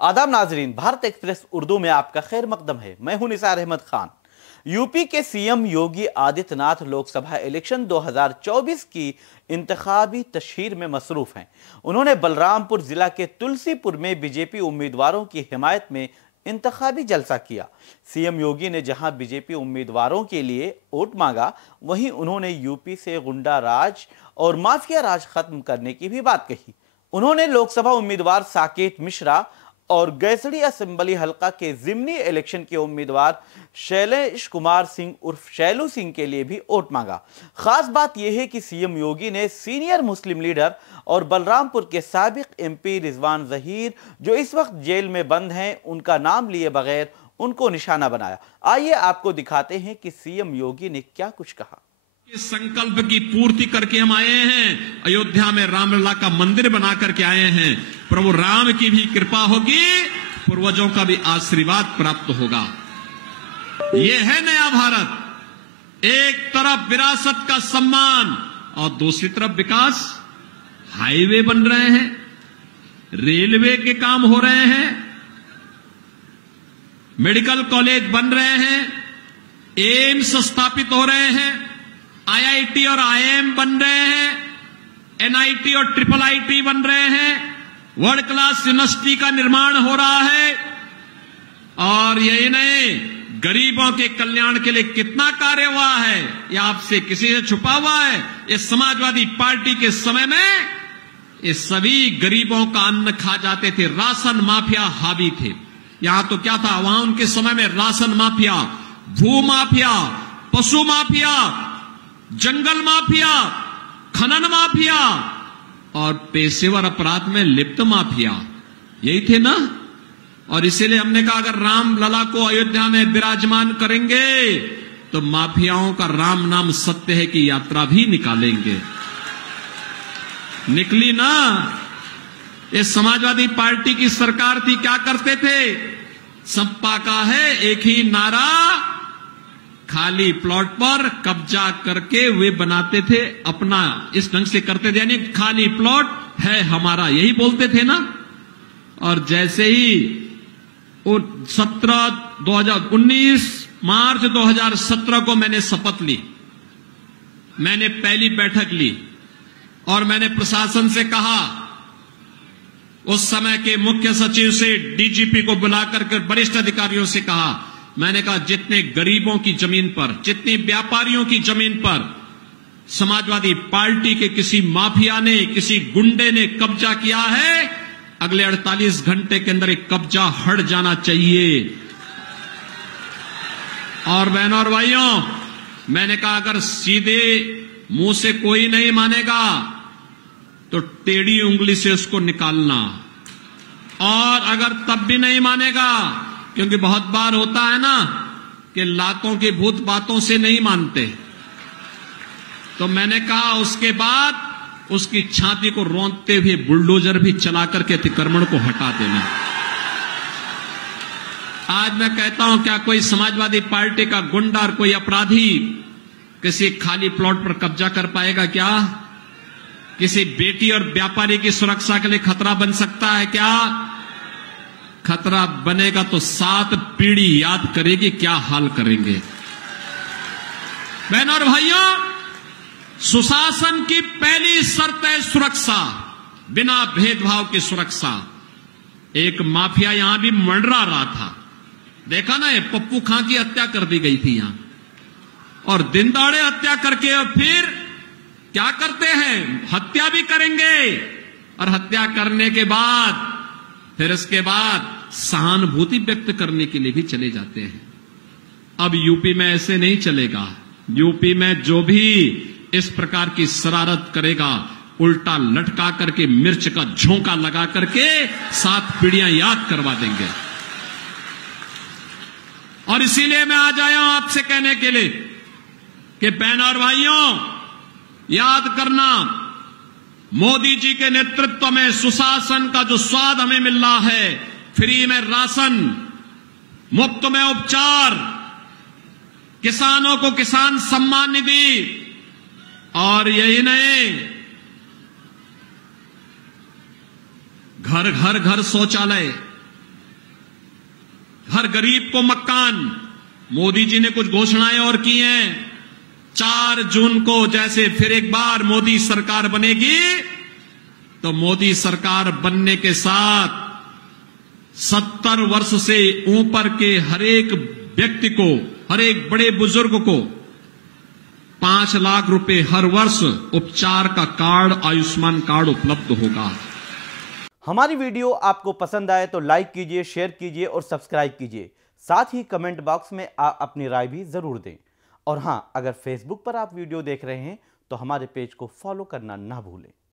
आदाब नाजरीन, भारत एक्सप्रेस उर्दू में आपका खैर मकदम है। मैं हूं निसार अहमद खान। यूपी के सीएम योगी आदित्यनाथ लोकसभा इलेक्शन 2024 की इंतखाबी तशहीर में मसरूफ हैं। उन्होंने बलरामपुर जिला के तुलसीपुर में बीजेपी उम्मीदवारों की हिमायत में इंतखाबी जलसा किया। सीएम योगी ने जहां बीजेपी उम्मीदवारों के लिए वोट मांगा, वहीं उन्होंने यूपी से गुंडा राज और माफिया राज खत्म करने की भी बात कही। उन्होंने लोकसभा उम्मीदवार साकेत मिश्रा और गैसड़ी असेंबली हलका के जिमनी इलेक्शन के उम्मीदवार शैलेश कुमार सिंह उर्फ शैलू सिंह के लिए भी वोट मांगा। खास बात यह है कि सीएम योगी ने सीनियर मुस्लिम लीडर और बलरामपुर के साबिक एमपी रिजवान जहीर, जो इस वक्त जेल में बंद हैं, उनका नाम लिए बगैर उनको निशाना बनाया। आइए आपको दिखाते हैं कि सीएम योगी ने क्या कुछ कहा। इस संकल्प की पूर्ति करके हम आए हैं। अयोध्या में रामलला का मंदिर बना करके आए हैं। प्रभु राम की भी कृपा होगी, पूर्वजों का भी आशीर्वाद प्राप्त होगा। यह है नया भारत। एक तरफ विरासत का सम्मान और दूसरी तरफ विकास। हाईवे बन रहे हैं, रेलवे के काम हो रहे हैं, मेडिकल कॉलेज बन रहे हैं, एम्स स्थापित हो रहे हैं, आईआईटी और आईएम बन रहे हैं, एनआईटी और ट्रिपल आईटी बन रहे हैं, वर्ल्ड क्लास यूनिवर्सिटी का निर्माण हो रहा है। और यही नहीं, गरीबों के कल्याण के लिए कितना कार्य हुआ है, यह आपसे किसी से छुपा हुआ है। इस समाजवादी पार्टी के समय में ये सभी गरीबों का अन्न खा जाते थे। राशन माफिया हावी थे। यहां तो क्या था, वहां उनके समय में राशन माफिया, भू माफिया, पशु माफिया, जंगल माफिया, खनन माफिया और पेशेवर अपराध में लिप्त माफिया, यही थे ना। और इसीलिए हमने कहा अगर राम लला को अयोध्या में विराजमान करेंगे तो माफियाओं का राम नाम सत्य है की यात्रा भी निकालेंगे। निकली ना। ये समाजवादी पार्टी की सरकार थी, क्या करते थे, सपा का है एक ही नारा, खाली प्लॉट पर कब्जा करके वे बनाते थे अपना, इस ढंग से करते थे, यानी खाली प्लॉट है हमारा, यही बोलते थे ना। और जैसे ही 2019 मार्च 2017 को मैंने शपथ ली, मैंने पहली बैठक ली और मैंने प्रशासन से कहा, उस समय के मुख्य सचिव से डीजीपी को बुलाकर के वरिष्ठ अधिकारियों से कहा, मैंने कहा जितने गरीबों की जमीन पर, जितनी व्यापारियों की जमीन पर समाजवादी पार्टी के किसी माफिया ने, किसी गुंडे ने कब्जा किया है, अगले 48 घंटे के अंदर एक कब्जा हट जाना चाहिए। और बहनों और भाइयों, मैंने कहा अगर सीधे मुंह से कोई नहीं मानेगा तो टेढ़ी उंगली से उसको निकालना, और अगर तब भी नहीं मानेगा, क्योंकि बहुत बार होता है ना कि लातों के भूत बातों से नहीं मानते, तो मैंने कहा उसके बाद उसकी छाती को रौंदते हुए बुलडोजर भी चला करके अतिक्रमण को हटा देना। आज मैं कहता हूं, क्या कोई समाजवादी पार्टी का गुंडा और कोई अपराधी किसी खाली प्लॉट पर कब्जा कर पाएगा क्या? किसी बेटी और व्यापारी की सुरक्षा के लिए खतरा बन सकता है क्या? खतरा बनेगा तो 7 पीढ़ी याद करेगी क्या हाल करेंगे। बहनों और भाइयों, सुशासन की पहली शर्त है सुरक्षा, बिना भेदभाव की सुरक्षा। एक माफिया यहां भी मंडरा रहा था, देखा ना, ये पप्पू खां की हत्या कर दी गई थी यहां, और दिन दहाड़े हत्या करके और फिर क्या करते हैं, हत्या भी करेंगे, और हत्या करने के बाद फिर इसके बाद सहानुभूति व्यक्त करने के लिए भी चले जाते हैं। अब यूपी में ऐसे नहीं चलेगा। यूपी में जो भी इस प्रकार की शरारत करेगा, उल्टा लटका करके मिर्च का झोंका लगा करके 7 पीढ़ियां याद करवा देंगे। और इसीलिए मैं आज आया हूं आपसे कहने के लिए कि बहनों और भाइयों, याद करना, मोदी जी के नेतृत्व में सुशासन का जो स्वाद हमें मिल रहा है, फ्री में राशन, मुफ्त में उपचार, किसानों को किसान सम्मान निधि, और यही नहीं, घर घर घर शौचालय, हर गरीब को मकान। मोदी जी ने कुछ घोषणाएं और की हैं। 4 जून को जैसे फिर एक बार मोदी सरकार बनेगी, तो मोदी सरकार बनने के साथ 70 वर्ष से ऊपर के हर एक व्यक्ति को, हर एक बड़े बुजुर्ग को 5 लाख रुपए हर वर्ष उपचार का कार्ड, आयुष्मान कार्ड उपलब्ध होगा। हमारी वीडियो आपको पसंद आए तो लाइक कीजिए, शेयर कीजिए और सब्सक्राइब कीजिए। साथ ही कमेंट बॉक्स में आप अपनी राय भी जरूर दें। और हां, अगर फेसबुक पर आप वीडियो देख रहे हैं तो हमारे पेज को फॉलो करना ना भूलें।